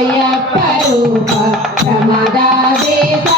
దత్తాత్రేయాయప్పరూప ప్రమదాదే సనమామే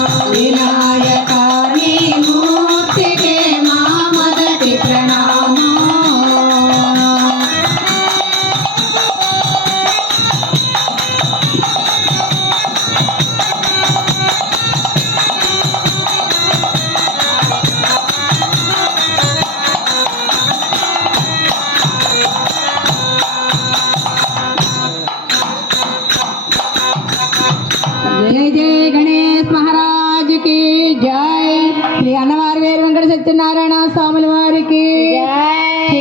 Yeah. Satyanarayana స్వాముల వారికి